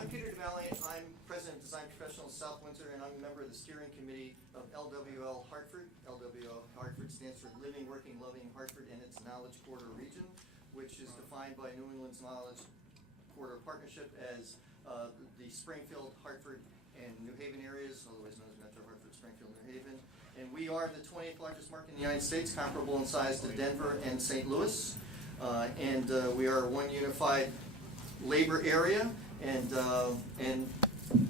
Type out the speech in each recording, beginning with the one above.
I'm Peter DeMalley. I'm President of Design Professionals South Windsor, and I'm a member of the steering committee of LWL Hartford. LWL Hartford stands for Living, Working, Loving Hartford and its Knowledge Corridor region, which is defined by New England's Knowledge Corridor Partnership as the Springfield, Hartford, and New Haven areas, otherwise known as Metro Hartford, Springfield, New Haven. And we are the 28th largest market in the United States, comparable in size to Denver and St. Louis. We are one unified labor area. And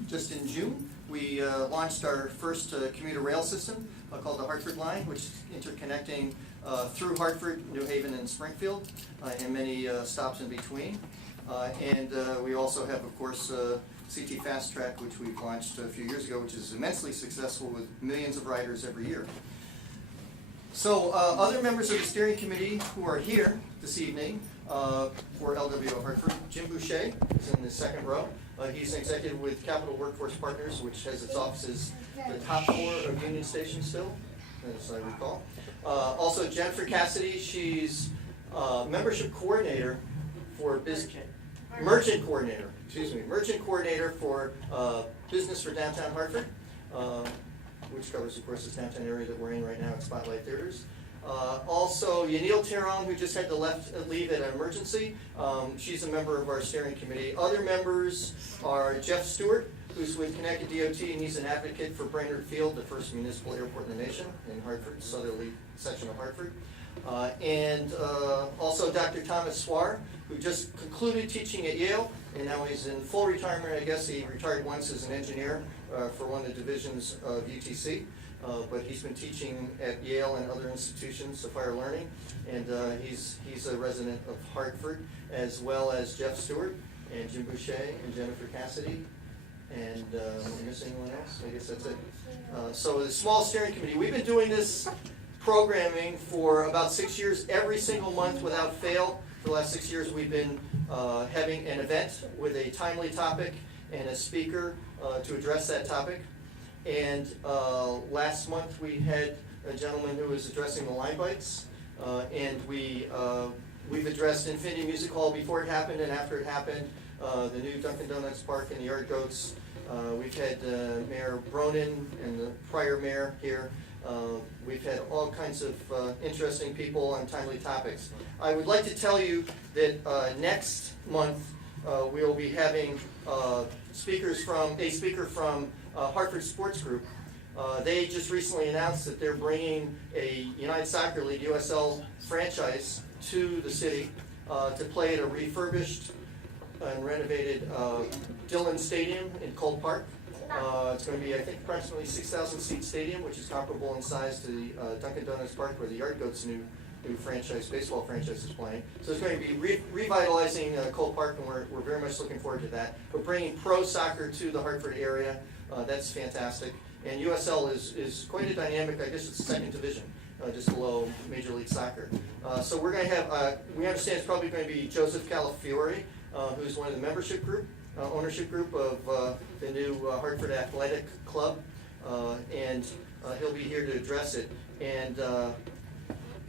just in June, we launched our first commuter rail system called the Hartford Line, which is interconnecting through Hartford, New Haven, and Springfield, and many stops in between. We also have, of course, CT Fast Track, which we've launched a few years ago, which is immensely successful with millions of riders every year. So other members of the steering committee who are here this evening for LWL Hartford, Jim Boucher is in the second row. He's an executive with Capital Workforce Partners, which has its offices the top floor of Union Station still, as I recall. Also Jennifer Cassidy, she's membership coordinator for merchant coordinator for business for downtown Hartford, which covers, of course, this downtown area that we're in right now at Spotlight Theaters. Also, Yanil Tehran, who just had to leave at an emergency. She's a member of our steering committee. Other members are Jeff Stewart, who's with Connecticut DOT, and he's an advocate for Brainerd Field, the first municipal airport in the nation, in Hartford, southerly section of Hartford. Also Dr. Thomas Swar, who just concluded teaching at Yale, and now he's in full retirement. I guess he retired once as an engineer for one of the divisions of UTC. But he's been teaching at Yale and other institutions of higher learning, and he's a resident of Hartford, as well as Jeff Stewart and Jim Boucher and Jennifer Cassidy. And am I missing anyone else? I guess that's it. So the small steering committee, we've been doing this programming for about 6 years, every single month without fail. For the last 6 years, we've been having an event with a timely topic and a speaker to address that topic. And last month we had a gentleman who was addressing the line bikes, and we've addressed Infinity Music Hall before it happened and after it happened, the new Dunkin' Donuts Park and the Yard Goats. We've had Mayor Bronin and the prior mayor here. We've had all kinds of interesting people on timely topics. I would like to tell you that next month we will be having a speaker from Hartford Sports Group. They just recently announced that they're bringing a United Soccer League USL franchise to the city to play at a refurbished and renovated Dillon Stadium in Cole Park. It's going to be, I think, approximately 6,000 seat stadium, which is comparable in size to the Dunkin' Donuts Park where the Yard Goats' new baseball franchise is playing. So it's going to be revitalizing Cole Park, and we're very much looking forward to that. We're bringing pro soccer to the Hartford area. That's fantastic. And USL is quite a dynamic, I guess it's the second division, just below Major League Soccer. So we're going to have, we understand it's probably going to be Joseph Calafiore, who's one of the ownership group of the new Hartford Athletic Club, and he'll be here to address it. And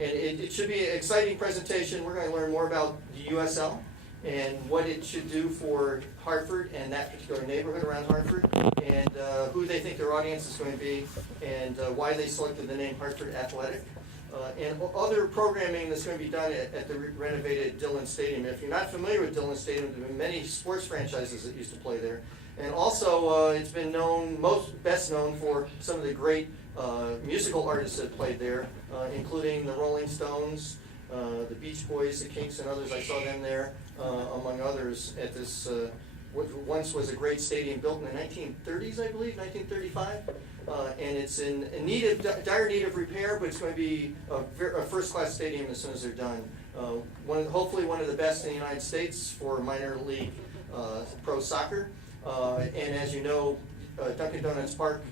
it should be an exciting presentation. We're going to learn more about the USL and what it should do for Hartford and that particular neighborhood around Hartford, and who they think their audience is going to be, and why they selected the name Hartford Athletic, and other programming that's going to be done at the renovated Dillon Stadium. If you're not familiar with Dillon Stadium, there have been many sports franchises that used to play there. And also, it's been best known for some of the great musical artists that played there, including the Rolling Stones, the Beach Boys, the Kinks, and others. I saw them there, among others, at this, what once was a great stadium built in the 1930s, I believe, 1935. And it's in dire need of repair, but it's going to be a first-class stadium as soon as they're done. Hopefully one of the best in the United States for minor league pro soccer. And as you know, Dunkin' Donuts Park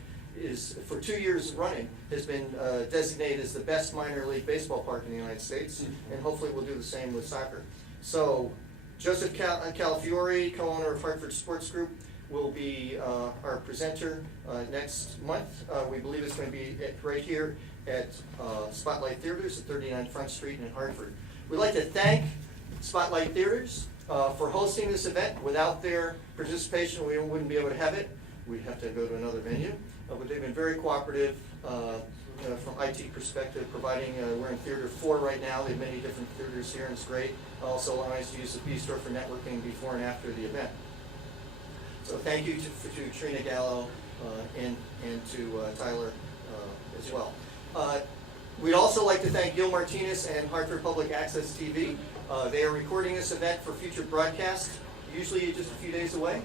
is, for 2 years running, has been designated as the best minor league baseball park in the United States, and hopefully we'll do the same with soccer. So Joseph Calafiore, co-owner of Hartford Sports Group, will be our presenter next month. We believe it's going to be right here at Spotlight Theaters at 39 Front Street in Hartford. We'd like to thank Spotlight Theaters for hosting this event. Without their participation, we wouldn't be able to have it. We'd have to go to another venue. But they've been very cooperative from IT perspective, providing, we're in Theater 4 right now. They have many different theaters here, and it's great. Also allowing us to use the B-Store for networking before and after the event. So thank you to Trina Gallo and to Tyler as well. We'd also like to thank Gil Martinez and Hartford Public Access TV. They are recording this event for future broadcast, usually just a few days away.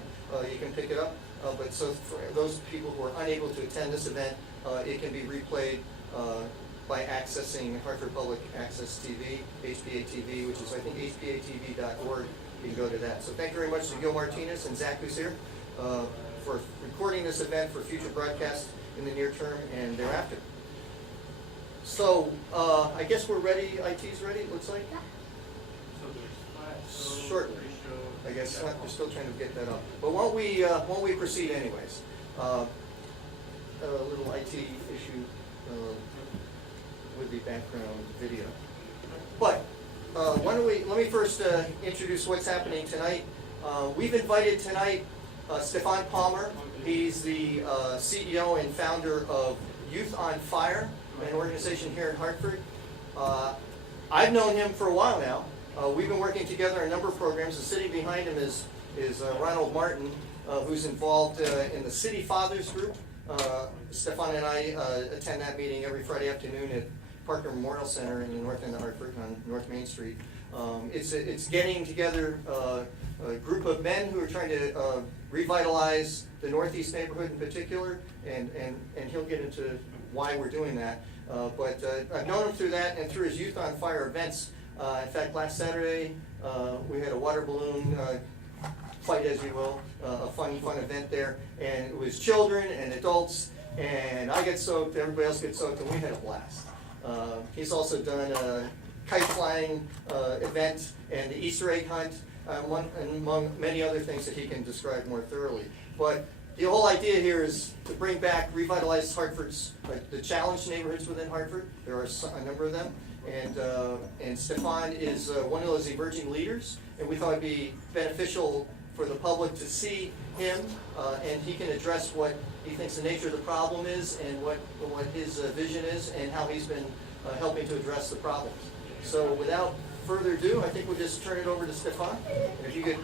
You can pick it up. But so for those people who are unable to attend this event, it can be replayed by accessing Hartford Public Access TV, HPA-TV, which is, I think, hpa-tv.org. You can go to that. So thank you very much to Gil Martinez and Zach, who's here, for recording this event for future broadcasts in the near term and thereafter. So I guess we're ready. IT's ready, it looks like? Yeah. Shortly. I guess we're still trying to get that up. But won't we proceed anyways? A little IT issue with the background video. But why don't let me first introduce what's happening tonight. We've invited tonight Stefan Palmer. He's the CEO and founder of Youth on Fire, an organization here in Hartford. I've known him for a while now. We've been working together on a number of programs, and sitting behind him is Ronald Martin, who's involved in the City Fathers group. Stefan and I attend that meeting every Friday afternoon at Parker Memorial Center in the north end of Hartford on North Main Street. It's getting together a group of men who are trying to revitalize the Northeast neighborhood in particular, and he'll get into why we're doing that. But I've known him through that and through his Youth on Fire events. In fact, last Saturday, we had a water balloon fight, as you will, a fun event there. And it was children and adults, and I get soaked, everybody else gets soaked, and we had a blast. He's also done a kite flying event and the Easter egg hunt, among many other things that he can describe more thoroughly. But the whole idea here is to bring back, revitalize Hartford's, the challenged neighborhoods within Hartford. There are a number of them. And Stefan is one of those emerging leaders, and we thought it'd be beneficial for the public to see him, and he can address what he thinks the nature of the problem is, and what his vision is, and how he's been helping to address the problems. So without further ado, I think we'll just turn it over to Stefan. And if you could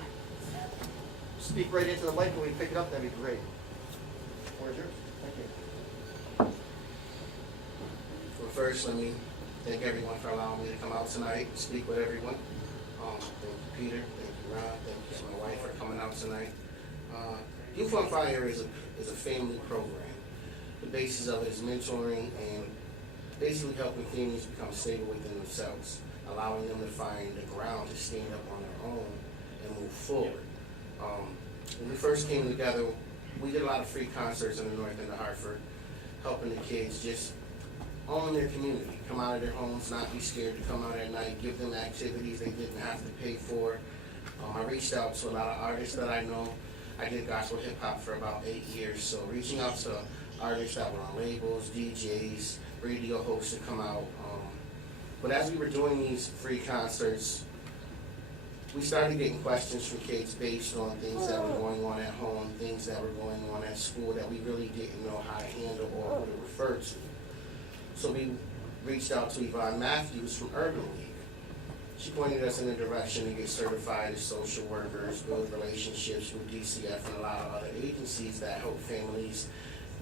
speak right into the mic and we pick it up, that'd be great. The floor is yours. Thank you. Well, first, let me thank everyone for allowing me to come out tonight and speak with everyone. Thank you, Peter. Thank you, Ron. Thank you to my wife for coming out tonight. Youth on Fire is a family program. The basis of it is mentoring and basically helping families become stable within themselves, allowing them to find the ground to stand up on their own and move forward. When we first came together, we did a lot of free concerts in the north end of Hartford, helping the kids just own their community, come out of their homes, not be scared to come out at night, give them activities they didn't have to pay for. I reached out to a lot of artists that I know. I did gospel hip hop for about 8 years, so reaching out to artists that were on labels, DJs, radio hosts to come out. But as we were doing these free concerts, we started getting questions from kids based on things that were going on at home, things that were going on at school that we really didn't know how to handle or who to refer to. So we reached out to Yvonne Matthews from Urban League. She pointed us in the direction to get certified as social workers, build relationships with DCF and a lot of other agencies that help families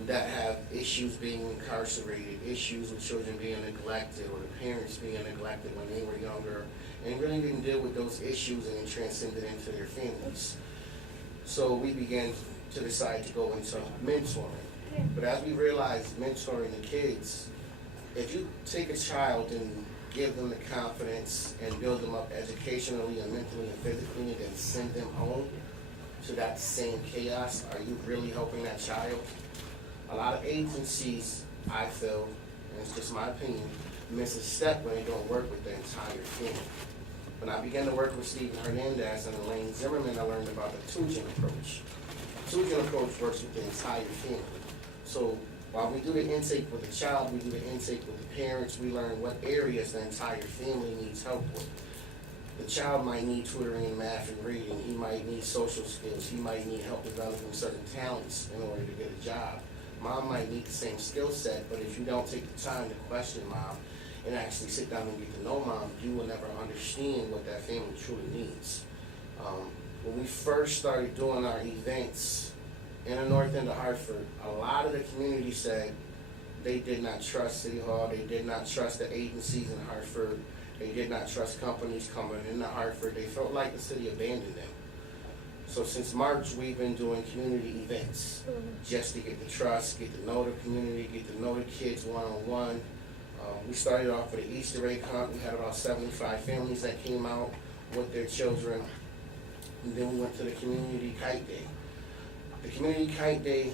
that have issues being incarcerated, issues with children being neglected or the parents being neglected when they were younger, and really didn't deal with those issues and then transcended into their families. So we began to decide to go into mentoring. But as we realized, mentoring the kids, if you take a child and give them the confidence and build them up educationally and mentally and physically and then send them home to that same chaos, are you really helping that child? A lot of agencies, I feel, and it's just my opinion, miss a step when they don't work with the entire family. When I began to work with Stephen Hernandez and Elaine Zimmerman, I learned about the two-gen approach. The two-gen approach works with the entire family. So while we do the intake with the child, we do the intake with the parents, we learn what areas the entire family needs help with. the child might need tutoring in math and reading, he might need social skills, he might need help developing certain talents in order to get a job. Mom might need the same skill set, but if you don't take the time to question mom and actually sit down and get to know mom, you will never understand what that family truly needs. When we first started doing our events in the north end of Hartford, a lot of the community said they did not trust City Hall, they did not trust the agencies in Hartford, they did not trust companies coming into Hartford. They felt like the city abandoned them. So since March, we've been doing community events just to get the trust, get to know the community, get to know the kids one-on-one. We started off with an Easter egg hunt. We had about 75 families that came out with their children. And then we went to the Community Kite Day. The Community Kite Day,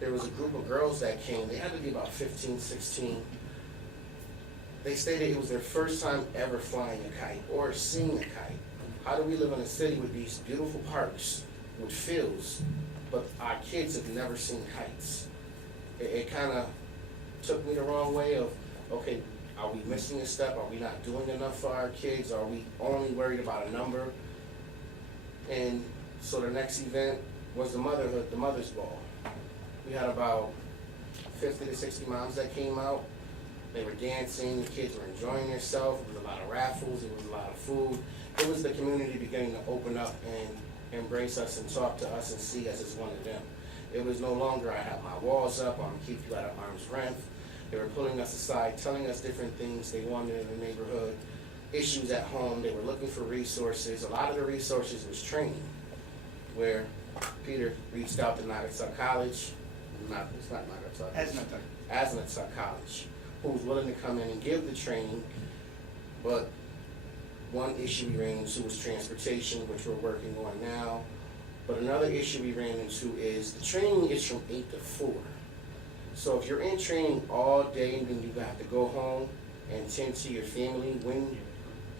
there was a group of girls that came. They had to be about 15, 16. They stated it was their first time ever flying a kite or seeing a kite. How do we live in a city with these beautiful parks, with fields, but our kids have never seen kites? It kind of took me the wrong way of, okay, are we missing a step? Are we not doing enough for our kids? Are we only worried about a number? And so the next event was the Mother's Ball. We had about 50 to 60 moms that came out. They were dancing, the kids were enjoying themselves. It was a lot of raffles, it was a lot of food. It was the community beginning to open up and embrace us and talk to us and see us as one of them. It was no longer, I have my walls up, I'm gonna keep you at arm's length. They were pulling us aside, telling us different things they wanted in the neighborhood, issues at home. They were looking for resources. A lot of the resources was training, where Peter reached out to Naugatuck College, it's not Naugatuck, Asnatuck College, who was willing to come in and give the training, but one issue we ran into was transportation, which we're working on now. But another issue we ran into is the training is from 8 to 4. So if you're in training all day and then you have to go home and tend to your family,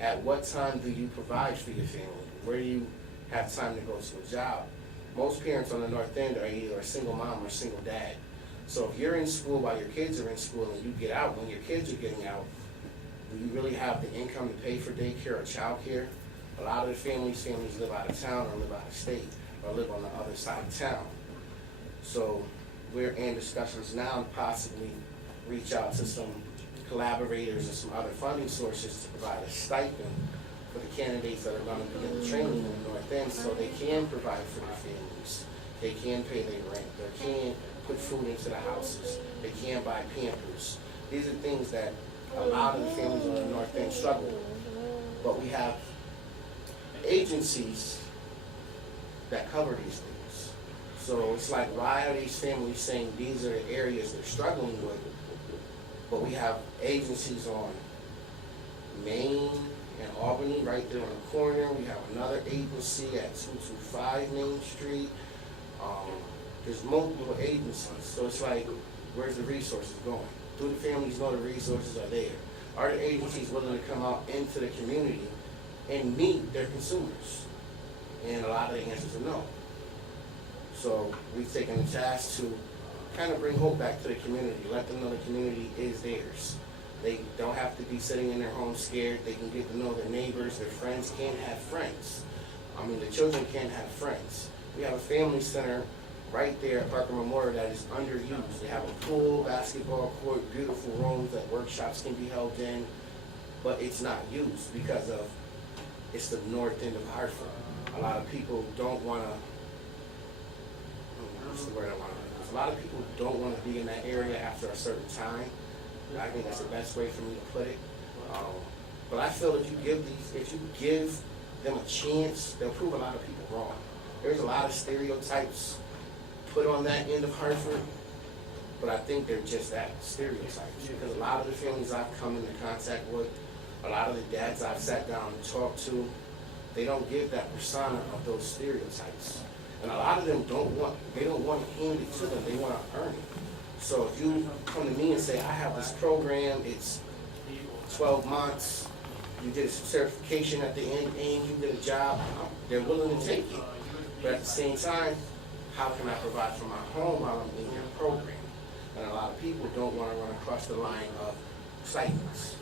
at what time do you provide for your family? Where do you have time to go to a job? Most parents on the north end are either a single mom or a single dad. So if you're in school while your kids are in school and you get out, when your kids are getting out, do you really have the income to pay for daycare or childcare? A lot of the families live out of town or live out of state or live on the other side of town. So we're in discussions now to possibly reach out to some collaborators and some other funding sources to provide a stipend for the candidates that are going to be in the training in the north end so they can provide for their families. They can pay their rent. They can put food into the houses. They can buy Pampers. These are things that a lot of the families on the north end struggle with. But we have agencies that cover these things. So it's like, why are these families saying these are the areas they're struggling with? But we have agencies on Main and Albany right there on the corner. We have another agency at 225 Main Street. There's multiple agencies. So it's like, where's the resources going? Do the families know the resources are there? Are the agencies willing to come out into the community and meet their consumers? And a lot of the answers are no. So we've taken the task to kind of bring hope back to the community, let them know the community is theirs. They don't have to be sitting in their home scared. They can get to know their neighbors, their friends can have friends. I mean, the children can have friends. We have a family center right there at Parker Memorial that is underused. They have a pool, basketball court, beautiful rooms that workshops can be held in, but it's not used because of it's the north end of Hartford. A lot of people don't want to, what's the word I want to use? A lot of people don't want to be in that area after a certain time. I think that's the best way for me to put it. But I feel if you give them a chance, they'll prove a lot of people wrong. There's a lot of stereotypes put on that end of Hartford, but I think they're just that, stereotypes. Because a lot of the families I've come into contact with, a lot of the dads I've sat down and talked to, they don't give that persona of those stereotypes. And a lot of them don't want it handed to them, they want to earn it. So if you come to me and say, I have this program, it's 12 months, you get a certification at the end and you get a job, they're willing to take it. But at the same time, how can I provide for my home while I'm in your program? And a lot of people don't want to run across the line of stipends.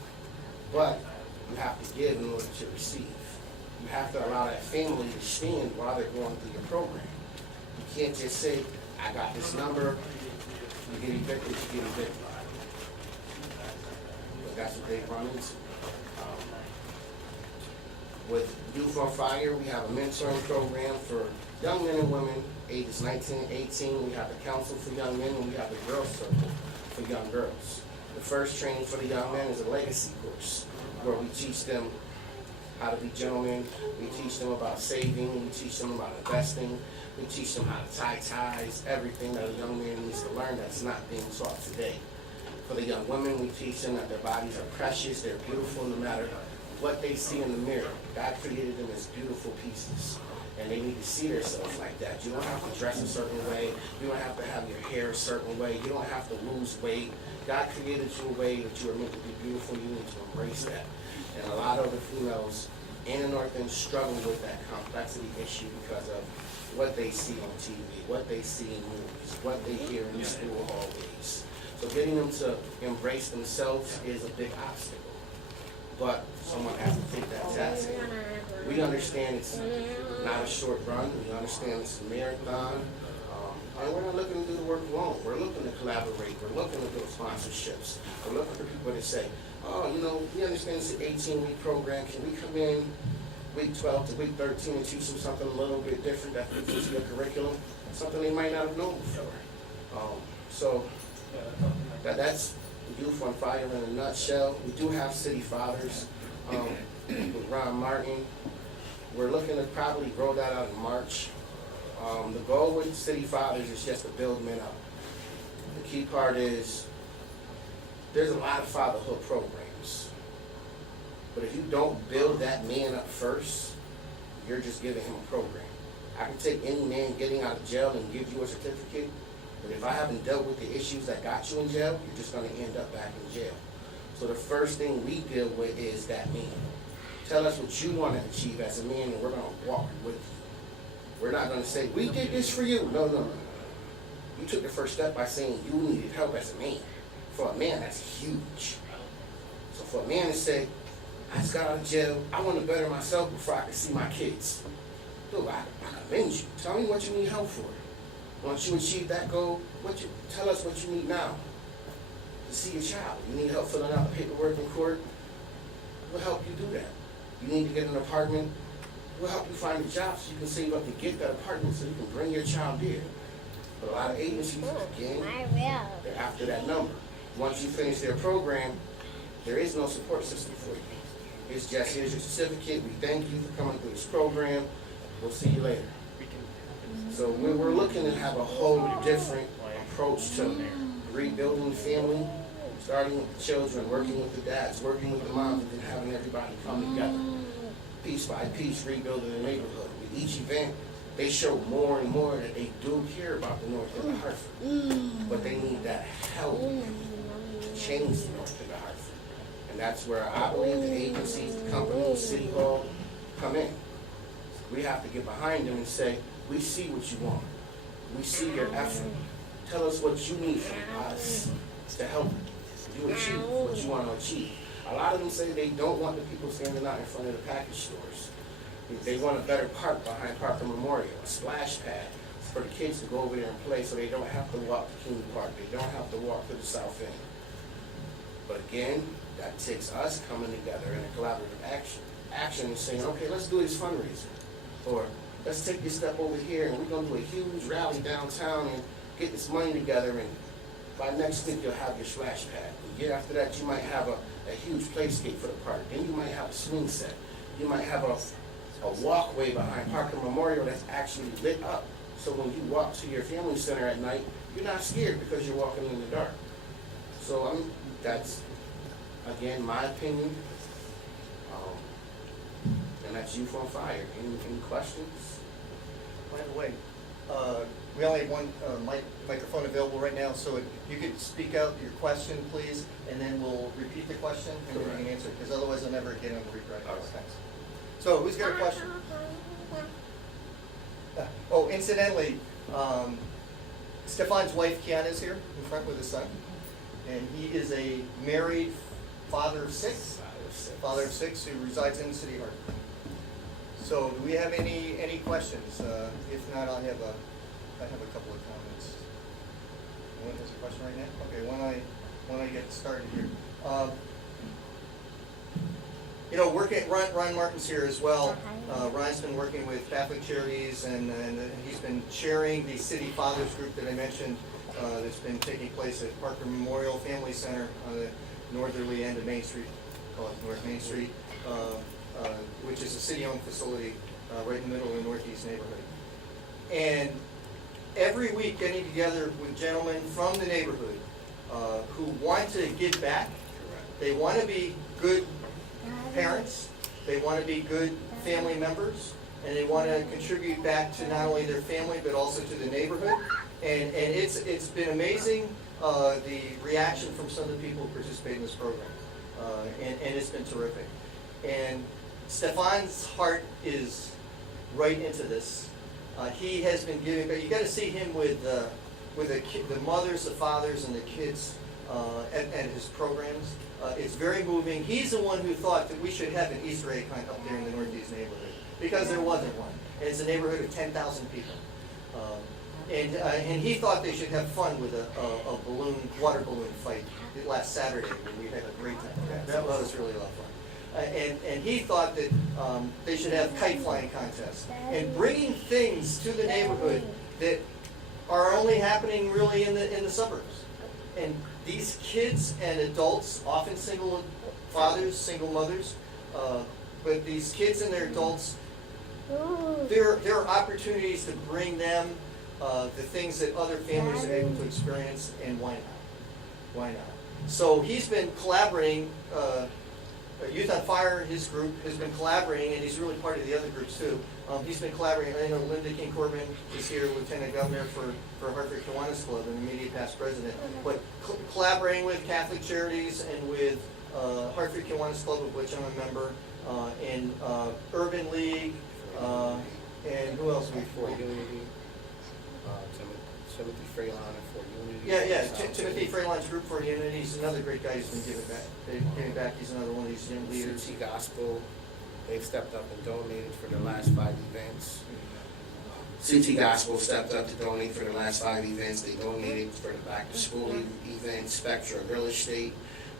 But you have to give in order to receive. you have to allow that family to stand while they're going through your program. You can't just say, I got this number, you get evicted, you get evicted. But that's what they run into. With Youth on Fire, we have a mentoring program for young men and women ages 19 and 18. We have the Council for Young Men, and we have the Girls Circle for young girls. The first training for the young men is a legacy course, where we teach them how to be gentlemen, we teach them about saving, we teach them about investing, we teach them how to tie ties, everything that a young man needs to learn that's not being taught today. For the young women, we teach them that their bodies are precious, they're beautiful no matter what they see in the mirror. God created them as beautiful pieces, and they need to see themselves like that. You don't have to dress a certain way, you don't have to have your hair a certain way, you don't have to lose weight. God created you a way that you are meant to be beautiful, you need to embrace that. And a lot of the females in the North End struggle with that complexity issue because of what they see on TV, what they see in movies, what they hear in the school hallways. So getting them to embrace themselves is a big obstacle. But someone has to take that task. We understand it's not a short run. We understand it's a marathon. And we're not looking to do the work alone. We're looking to collaborate. We're looking to build sponsorships. We're looking for people to say, oh, you know, we understand it's an 18-week program. Can we come in week 12 to week 13 and teach them something a little bit different that fits into their curriculum, something they might not have known before? So that's Youth on Fire in a nutshell. We do have City Fathers with Ron Martin. We're looking to probably roll that out in March. The goal with City Fathers is just to build men up. The key part is there's a lot of fatherhood programs. But if you don't build that man up first, you're just giving him a program. I can take any man getting out of jail and give you a certificate, but if I haven't dealt with the issues that got you in jail, you're just going to end up back in jail. So the first thing we deal with is that man. Tell us what you want to achieve as a man, and we're going to walk with you. We're not going to say, we did this for you. No, no, no. You took the first step by saying you needed help as a man. For a man, that's huge. So for a man to say, I just got out of jail, I want to better myself before I can see my kids. Dude, I commend you. Tell me what you need help for. Once you achieve that goal, tell us what you need now to see your child. You need help filling out the paperwork in court? We'll help you do that. You need to get an apartment? We'll help you find a job so you can save up to get that apartment so you can bring your child there. But a lot of agencies, again, they're after that number. Once you finish their program, there is no support system for you. It's just, here's your certificate, we thank you for coming through this program, we'll see you later. So we're looking to have a whole different approach to rebuilding the family, starting with the children, working with the dads, working with the moms, and then having everybody come together, piece by piece, rebuilding the neighborhood. With each event, they show more and more that they do care about the North End of Hartford, but they need that help to change the North End of Hartford. And that's where I believe the agencies, the companies, City Hall come in. We have to get behind them and say, we see what you want. We see your effort. Tell us what you need from us to help you achieve what you want to achieve. A lot of them say they don't want the people standing out in front of the package stores. They want a better park behind Parker Memorial, a splash pad for the kids to go over there and play so they don't have to walk to King Park. They don't have to walk to the South End. But again, that takes us coming together in a collaborative action and saying, okay, let's do this fundraiser. Or let's take this step over here and we're going to do a huge rally downtown and get this money together, and by next week you'll have your splash pad. The year after that you might have a huge playscape for the park. Then you might have a swing set. You might have a walkway behind Parker Memorial that's actually lit up. So when you walk to your family center at night, you're not scared because you're walking in the dark. So that's, again, my opinion. And that's Youth on Fire. Any questions? By the way, we only have one microphone available right now, so if you could speak out your question, please, and then we'll repeat the question, and then you can answer it, because otherwise I'll never get on the rebroadcast. Thanks. So, who's got a question? Oh, incidentally, Stefan's wife, Kiana, is here in front with his son, and he is a married father of six who resides in the city of Hartford. So do we have any questions? If not, I have a couple of comments. Anyone has a question right now? Okay, when I get started here. You know, Ron Martin's here as well. Ron's been working with Catholic Charities, and he's been chairing the City Fathers group that I mentioned that's been taking place at Parker Memorial Family Center on the northerly end of Main Street, call it North Main Street, which is a city-owned facility right in the middle of the Northeast neighborhood. And every week getting together with gentlemen from the neighborhood who want to give back. They want to be good parents, they want to be good family members, and they want to contribute back to not only their family but also to the neighborhood. And it's been amazing the reaction from some of the people who participate in this program, and it's been terrific. And Stefan's heart is right into this. He has been giving, but you got to see him with the mothers, the fathers, and the kids at his programs. It's very moving. He's the one who thought that we should have an Easter egg hunt up there in the Northeast neighborhood, because there wasn't one. And it's a neighborhood of 10,000 people. And he thought they should have fun with a water balloon fight last Saturday when we had a great time. That was really a lot of fun. And he thought that they should have kite flying contests and bringing things to the neighborhood that are only happening really in the suburbs. And these kids and adults, often single fathers, single mothers, but these kids and their adults, there are opportunities to bring them the things that other families are able to experience, and why not? Why not? So he's been collaborating. Youth on Fire, his group, has been collaborating, and he's really part of the other groups too. He's been collaborating. I know Linda King Corbin is here, Lieutenant Governor for Hartford Kiwanis Club and immediate past president. But collaborating with Catholic Charities and with Hartford Kiwanis Club, of which I'm a member, and Urban League, and who else? For Unity, Timothy Freelon for Unity. Yeah. Timothy Freelon's group for Unity. He's another great guy who's been giving back. He's another one of these young leaders. CT Gospel, they've stepped up and donated for the last 5 events. CT Gospel stepped up to donate for the last 5 events. They donated for the back to school event. Spectra Real Estate,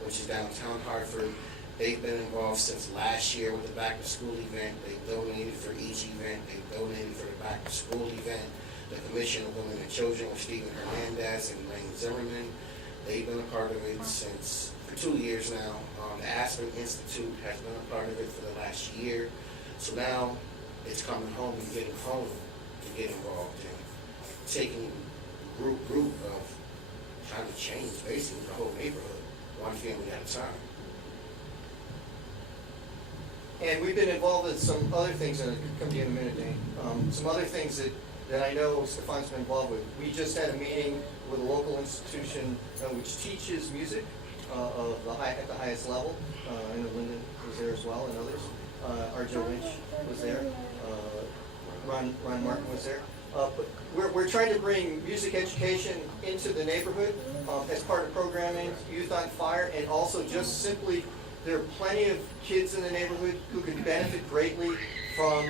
which is downtown Hartford. They've been involved since last year with the back to school event. They donated for each event. They donated for the back to school event. The Commission of Women and Children with Stephen Hernandez and Lane Zimmerman. They've been a part of it for 2 years now. The Aspen Institute has been a part of it for the last year. So now it's coming home and getting home to get involved in taking group of trying to change basically the whole neighborhood, one family at a time. And we've been involved in some other things, and I'll come to you in a minute, Dane. Some other things that I know Stefan's been involved with. We just had a meeting with a local institution which teaches music at the highest level. I know Linda was there as well, and others. R.J. Lynch was there. Ron Martin was there. But we're trying to bring music education into the neighborhood as part of programming, Youth on Fire, and also just simply there are plenty of kids in the neighborhood who can benefit greatly from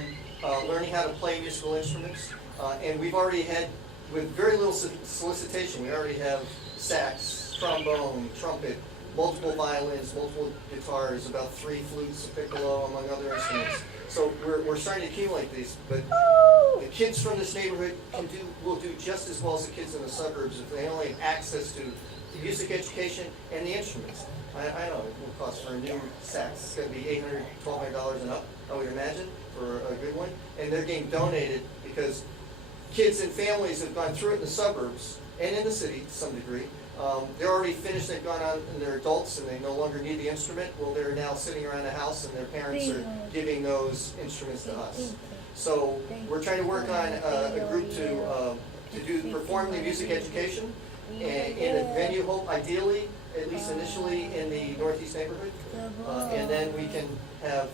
learning how to play musical instruments. And we've already had, with very little solicitation, we already have sax, trombone, trumpet, multiple violins, multiple guitars, about 3 flutes, a piccolo, among other instruments. So we're starting to accumulate these, but the kids from this neighborhood will do just as well as the kids in the suburbs if they only have access to the music education and the instruments. I know it will cost for a new sax. It's going to be $800, $1,200 and up, I would imagine, for a good one. And they're getting donated because kids and families have gone through it in the suburbs and in the city to some degree. They're already finished, they've gone on, and they're adults and they no longer need the instrument. Well, they're now sitting around the house and their parents are giving those instruments to us. So we're trying to work on a group to perform the music education in a venue, ideally, at least initially, in the Northeast neighborhood. And then we can have,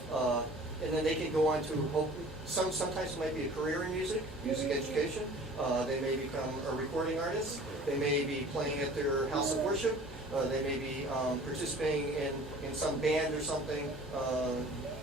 and then they can go on to sometimes it might be a career in music education. They may become a recording artist. They may be playing at their house of worship. They may be participating in some band or something,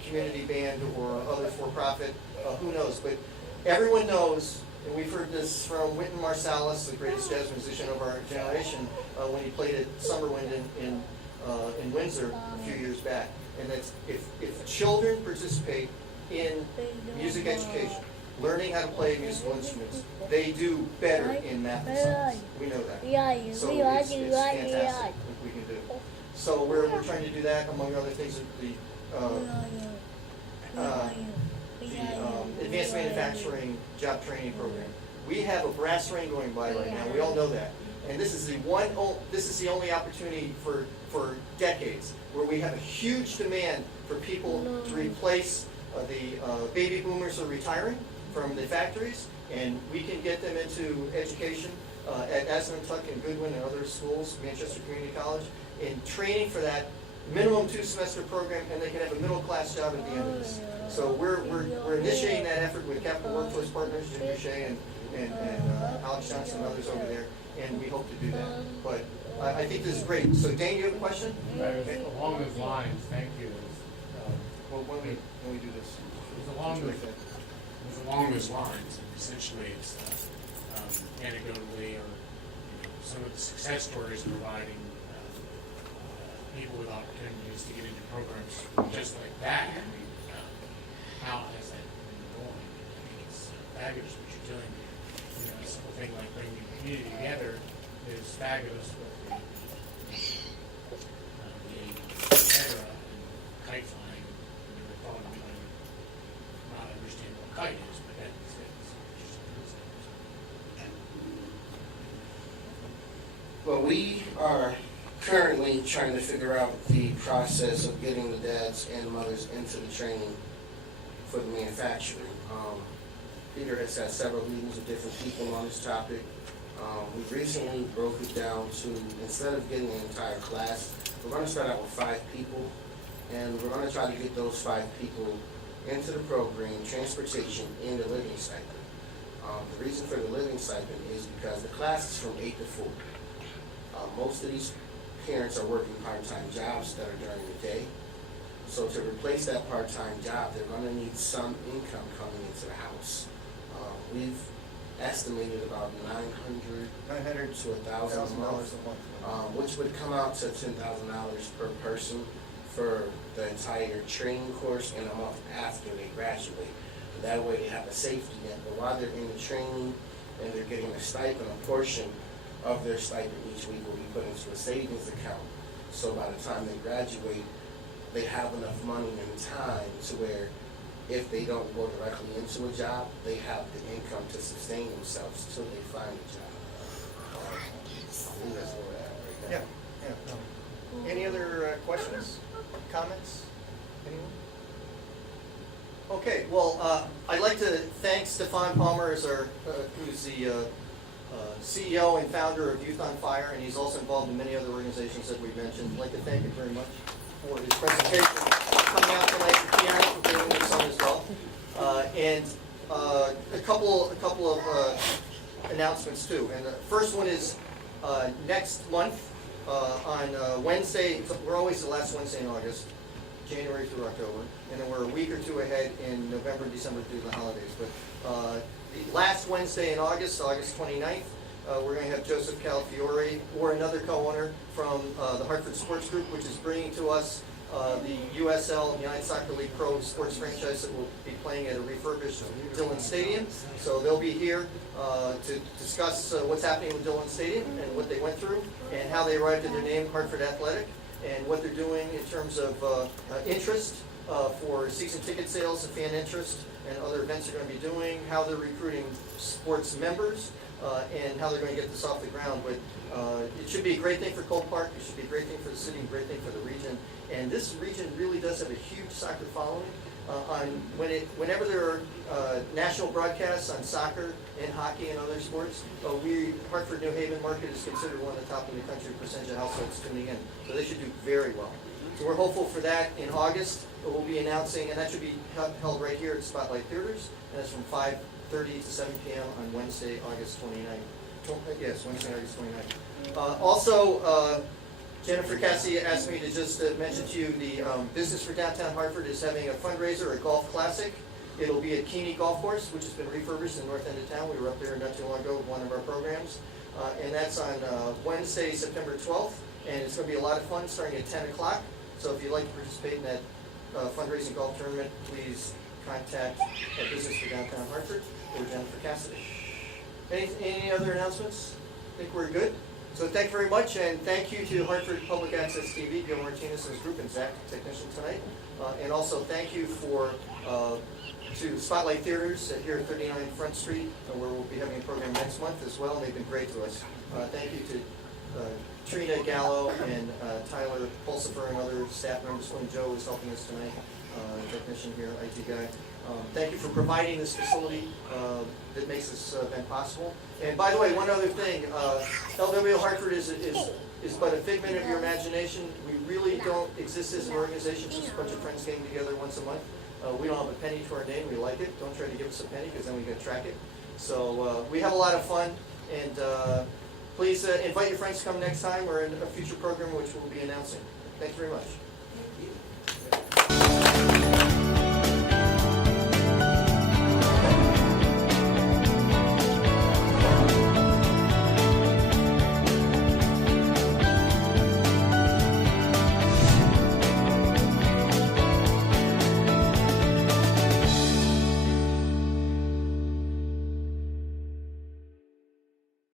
community band or other for-profit, who knows. But everyone knows, and we've heard this from Wynton Marsalis, the greatest jazz musician of our generation, when he played at Summerwind in Windsor a few years back. And that's if children participate in music education, learning how to play musical instruments, they do better in math and science. We know that. So it's fantastic what we can do. So we're trying to do that, among other things, the Advanced Manufacturing Job Training Program. We have a brass ring going by right now. We all know that. And this is the only opportunity for decades where we have a huge demand for people to replace the baby boomers are retiring from the factories, and we can get them into education at Aspentuck and Goodwin and other schools, Manchester Community College, in training for that minimum 2-semester program, and they can have a middle-class job at the end of this. So we're initiating that effort with Capital Workforce Partners, Jim Boucher and Alex Johnson and others over there, and we hope to do that. But I think this is great. So Dane, you have a question? Okay. Along those lines, thank you. Well, when we do this, Along those lines, and essentially it's anecdotally or some of the success stories providing people with opportunities to get into programs just like that. I mean, how has that been going? I think it's fabulous what you're doing. You know, a simple thing like bringing the community together is fabulous. But the era and kite flying, I never thought of doing not understand what kite is, but that's just Well, we are currently trying to figure out the process of getting the dads and mothers into the training for the manufacturing. Peter has had several meetings with different people on this topic. We recently broke it down to, instead of getting an entire class, we're going to start out with 5 people, and we're going to try to get those 5 people into the program, transportation, and the living stipend. The reason for the living stipend is because the class is from 8 to 4. Most of these parents are working part-time jobs that are during the day. So to replace that part-time job, they're going to need some income coming into the house. We've estimated about $900 to $1,000 a month, which would come out to $10,000 per person for the entire training course and a month after they graduate. That way they have a safety net. But while they're in the training and they're getting a stipend, a portion of their stipend each week will be put into a savings account. So by the time they graduate, they have enough money and time to where if they don't go directly into a job, they have the income to sustain themselves till they find a job. I think that's where we're at right now. Yeah. Any other questions, comments? Anyone? Okay, well, I'd like to thank Stefan Palmer, who's the CEO and founder of Youth on Fire, and he's also involved in many other organizations that we've mentioned. I'd like to thank him very much for his presentation, coming out tonight, for Kieran for being with us on as well. And a couple of announcements too. And the first one is next month on Wednesday. We're always the last Wednesday in August, January through October, and then we're a week or two ahead in November and December due to the holidays. But the last Wednesday in August, August 29th, we're going to have Joseph Calafiore, or another co-owner from the Hartford Sports Group, which is bringing to us the USL, United Soccer League Pro sports franchise that will be playing at a refurbished Dillon Stadium. So they'll be here to discuss what's happening with Dillon Stadium and what they went through and how they arrived at their name, Hartford Athletic, and what they're doing in terms of interest for season ticket sales and fan interest and other events they're going to be doing, how they're recruiting sports members, and how they're going to get this off the ground. But it should be a great thing for Cole Park, it should be a great thing for the city, a great thing for the region. And this region really does have a huge soccer following. Whenever there are national broadcasts on soccer and hockey and other sports, Hartford New Haven market is considered one of the top in the country percentage of households tuning in. So they should do very well. So we're hopeful for that in August. We'll be announcing, and that should be held right here at Spotlight Theaters, and it's from 5:30 to 7 p.m. on Wednesday, August 29th. Yes, Wednesday, August 29th. Also, Jennifer Cassidy asked me to just mention to you the Business for Downtown Hartford is having a fundraiser, a golf classic. It'll be at Keeney Golf Course, which has been refurbished in the north end of town. We were up there not too long ago with one of our programs. And that's on Wednesday, September 12th. And it's going to be a lot of fun starting at 10 o'clock. So if you'd like to participate in that fundraising golf tournament, please contact Business for Downtown Hartford or Jennifer Cassidy. Any other announcements? I think we're good. So thank you very much, and thank you to Hartford Public Access TV, Gil Martinez and his group, and Zach, technician tonight. And also thank you to Spotlight Theaters here at 39 Front Street, where we'll be having a program next month as well, and they've been great to us. Thank you to Trina Gallo and Tyler Pulsifer and other staff members. When Joe is helping us tonight, technician here, IT guy. Thank you for providing this facility that makes this event possible. And by the way, one other thing, LWL Hartford is but a figment of your imagination. We really don't exist as an organization, just a bunch of friends getting together once a month. We don't have a penny to our name. We like it. Don't try to give us a penny, because then we got to track it. So we have a lot of fun, and please invite your friends to come next time or in a future program which we'll be announcing. Thank you very much.